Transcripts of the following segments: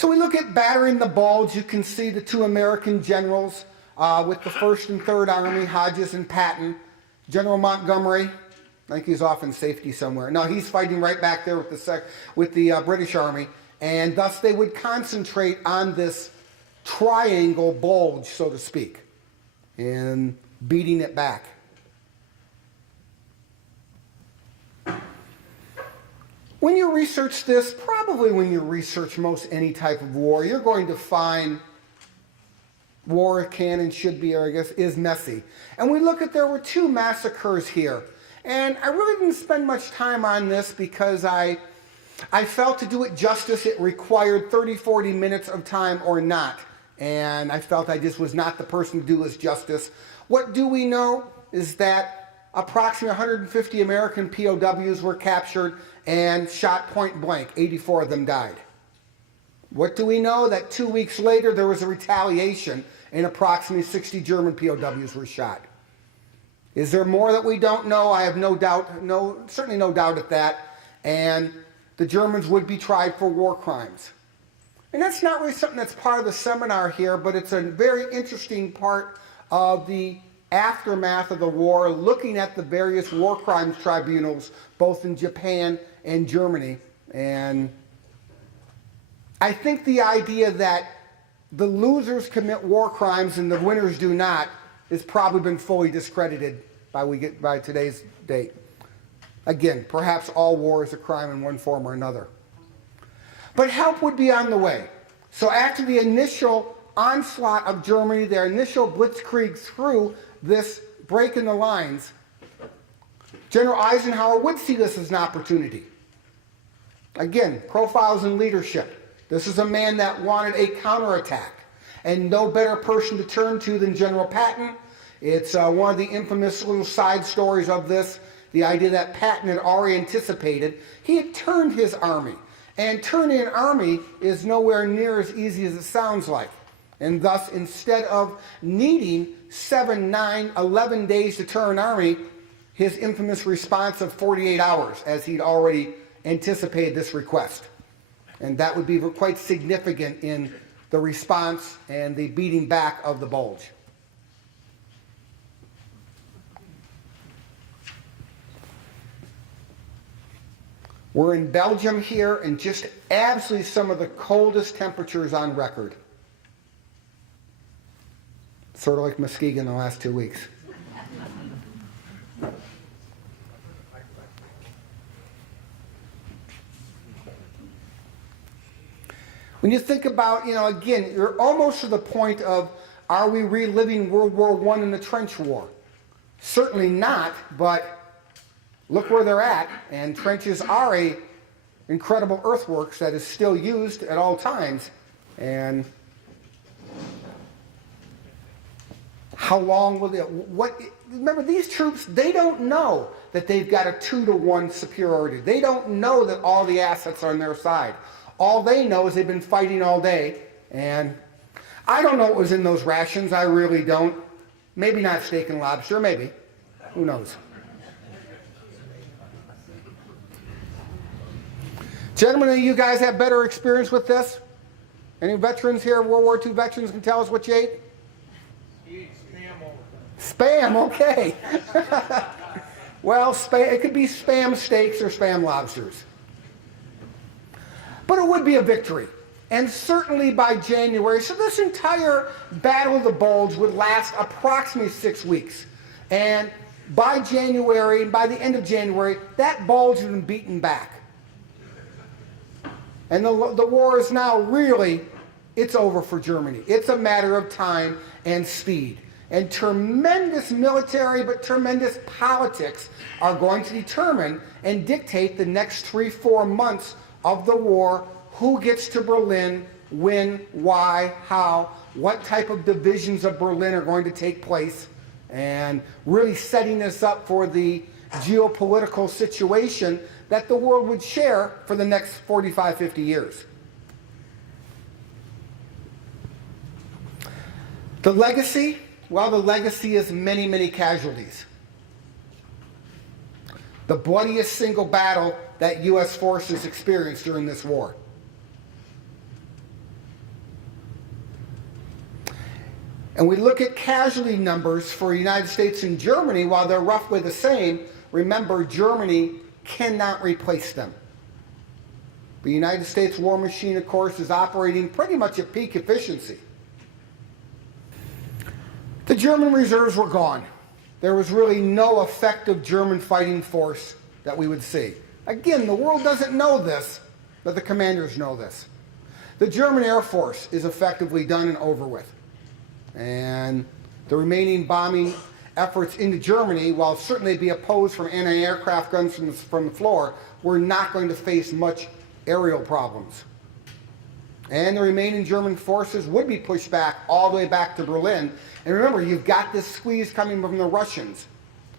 So we look at battering the Bulge. You can see the two American generals with the 1st and 3rd Army, Hodges and Patton. General Montgomery, I think he's off in safety somewhere. No, he's fighting right back there with the British Army. And thus they would concentrate on this triangle bulge, so to speak, and beating it back. When you research this, probably when you research most any type of war, you're going to find war can and should be, or I guess, is messy. And we look at, there were 2 massacres here. And I really didn't spend much time on this because I felt to do it justice, it required 30, 40 minutes of time or not. And I felt I just was not the person to do this justice. What do we know is that approximately 150 American POWs were captured and shot point blank. 84 of them died. What do we know? That 2 weeks later there was a retaliation and approximately 60 German POWs were shot. Is there more that we don't know? I have no doubt, certainly no doubt at that. And the Germans would be tried for war crimes. And that's not really something that's part of the seminar here, but it's a very interesting part of the aftermath of the war, looking at the various war crimes tribunals, both in Japan and Germany. And I think the idea that the losers commit war crimes and the winners do not has probably been fully discredited by today's date. Again, perhaps all war is a crime in one form or another. But help would be on the way. So after the initial onslaught of Germany, their initial blitzkrieg through this break in the lines, General Eisenhower would see this as an opportunity. Again, profiles in leadership. This is a man that wanted a counterattack, and no better person to turn to than General Patton. It's one of the infamous little side stories of this, the idea that Patton had already anticipated. He had turned his army, and turning an army is nowhere near as easy as it sounds like. And thus, instead of needing 7, 9, 11 days to turn an army, his infamous response of 48 hours, as he'd already anticipated this request. And that would be quite significant in the response and the beating back of the Bulge. We're in Belgium here, and just absolutely some of the coldest temperatures on record. Sort of like Muskegon the last 2 weeks. When you think about, again, you're almost to the point of, are we reliving World War I in the trench war? Certainly not, but look where they're at, and trenches are a incredible earthworks that is still used at all times. And how long will remember, these troops, they don't know that they've got a 2-to-1 superiority. They don't know that all the assets are on their side. All they know is they've been fighting all day, and I don't know what was in those rations. I really don't. Maybe not steak and lobster, maybe. Who knows? Gentlemen, any of you guys have better experience with this? Any veterans here, World War II veterans, can tell us what you ate? He ate spam all the time. Spam, okay. Well, it could be spam steaks or spam lobsters. But it would be a victory. And certainly by January, so this entire Battle of the Bulge would last approximately 6 weeks. And by January, by the end of January, that Bulge had been beaten back. And the war is now really, it's over for Germany. It's a matter of time and speed. And tremendous military, but tremendous politics are going to determine and dictate the next 3-4 months of the war. Who gets to Berlin, when, why, how, what type of divisions of Berlin are going to take place, and really setting this up for the geopolitical situation that the world would share for the next 45, 50 years. The legacy, well, the legacy is many, many casualties. The bloodiest single battle that U.S. forces experienced during this war. and we look at casualty numbers for the United States and Germany, while they're roughly the same, remember Germany cannot replace them. The United States war machine, of course, is operating pretty much at peak efficiency. The German reserves were gone. There was really no effective German fighting force that we would see. Again, the world doesn't know this, but the commanders know this. The German Air Force is effectively done and over with. And the remaining bombing efforts into Germany, while certainly be opposed from anti-aircraft guns from the floor, were not going to face much aerial problems. And the remaining German forces would be pushed back all the way back to Berlin. And remember, you've got this squeeze coming from the Russians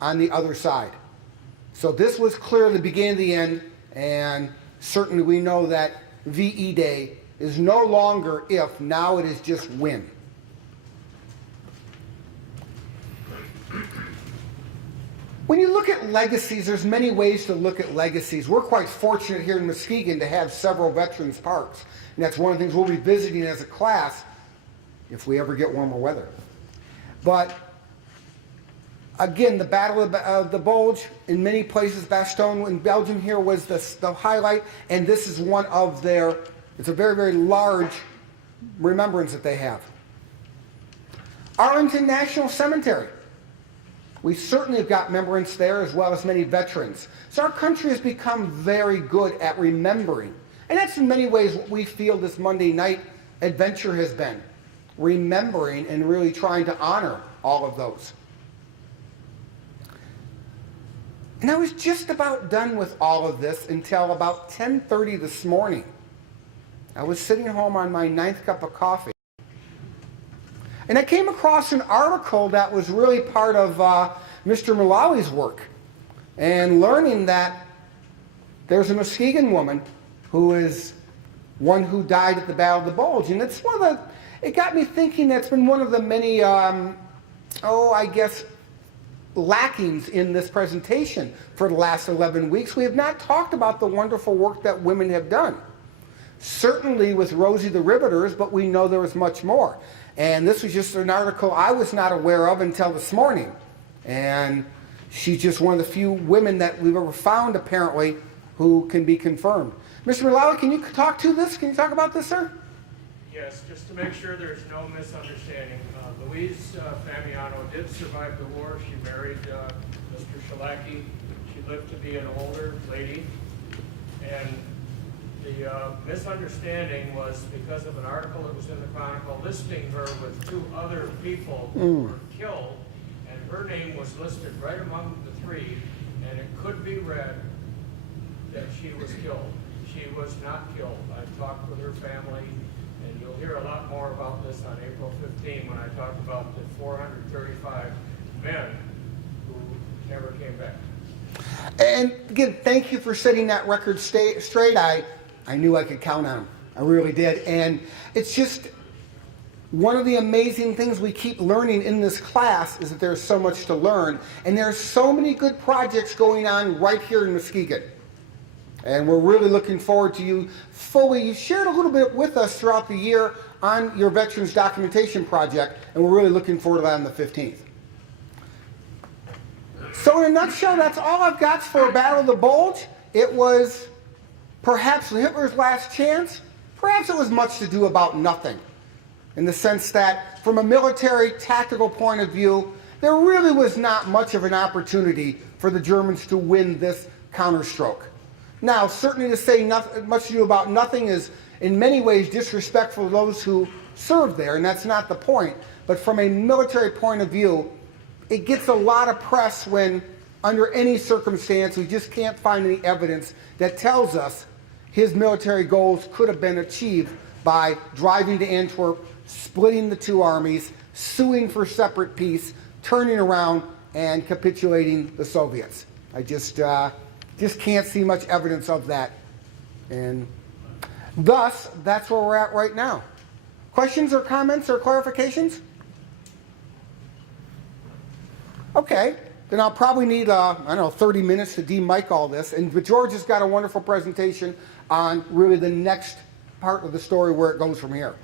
on the other side. So this was clearly the beginning of the end, and certainly we know that VE Day is no longer if, now it is just when. When you look at legacies, there's many ways to look at legacies. We're quite fortunate here in Muskegon to have several veterans parks. And that's one of the things we'll be visiting as a class if we ever get warmer weather. But again, the Battle of the Bulge, in many places, Bastogne in Belgium here was the highlight, and this is one of their, it's a very, very large remembrance that they have. Arlington National Cemetery. We certainly have got remembrance there, as well as many veterans. So our country has become very good at remembering. And that's in many ways what we feel this Monday night adventure has been. Remembering and really trying to honor all of those. And I was just about done with all of this until about 10:30 this morning. I was sitting home on my 9th cup of coffee. And I came across an article that was really part of Mr. Mullally's work. And learning that there's a Muskegon woman who is one who died at the Battle of the Bulge. And it's one of the, it got me thinking that's been one of the many, I guess, lackings in this presentation for the last 11 weeks. We have not talked about the wonderful work that women have done. Certainly with Rosie the Riveters, but we know there was much more. And this was just an article I was not aware of until this morning. And she's just one of the few women that we've ever found, apparently, who can be confirmed. Mr. Mullally, can you talk to this? Can you talk about this, sir? Yes, just to make sure there's no misunderstanding. Louise Famiano did survive the war. She married Mr. Shalaki. She lived to be an older lady. And the misunderstanding was because of an article that was in the Chronicle listing her with 2 other people who were killed, and her name was listed right among the 3, and it could be read that she was killed. She was not killed. I talked with her family, and you'll hear a lot more about this on April 15 when I talk about the 435 men who never came back. And again, thank you for setting that record straight. I knew I could count on them. I really did. And it's just one of the amazing things we keep learning in this class is that there's so much to learn. And there's so many good projects going on right here in Muskegon. And we're really looking forward to you fully. You shared a little bit with us throughout the year on your Veterans Documentation Project, and we're really looking forward to that on the 15th. So in a nutshell, that's all I've got for Battle of the Bulge. It was perhaps Hitler's last chance. Perhaps it was much to do about nothing, in the sense that from a military tactical point of view, there really was not much of an opportunity for the Germans to win this counterstroke. Now, certainly to say much to do about nothing is in many ways disrespectful to those who served there, and that's not the point. But from a military point of view, it gets a lot of press when, under any circumstance, we just can't find any evidence that tells us his military goals could have been achieved by driving to Antwerp, splitting the 2 armies, suing for separate peace, turning around, and capitulating the Soviets. I just can't see much evidence of that. And thus, that's where we're at right now. Questions or comments or clarifications? Okay, then I'll probably need, 30 minutes to de-mic all this. But George has got a wonderful presentation on really the next part of the story where it goes from here.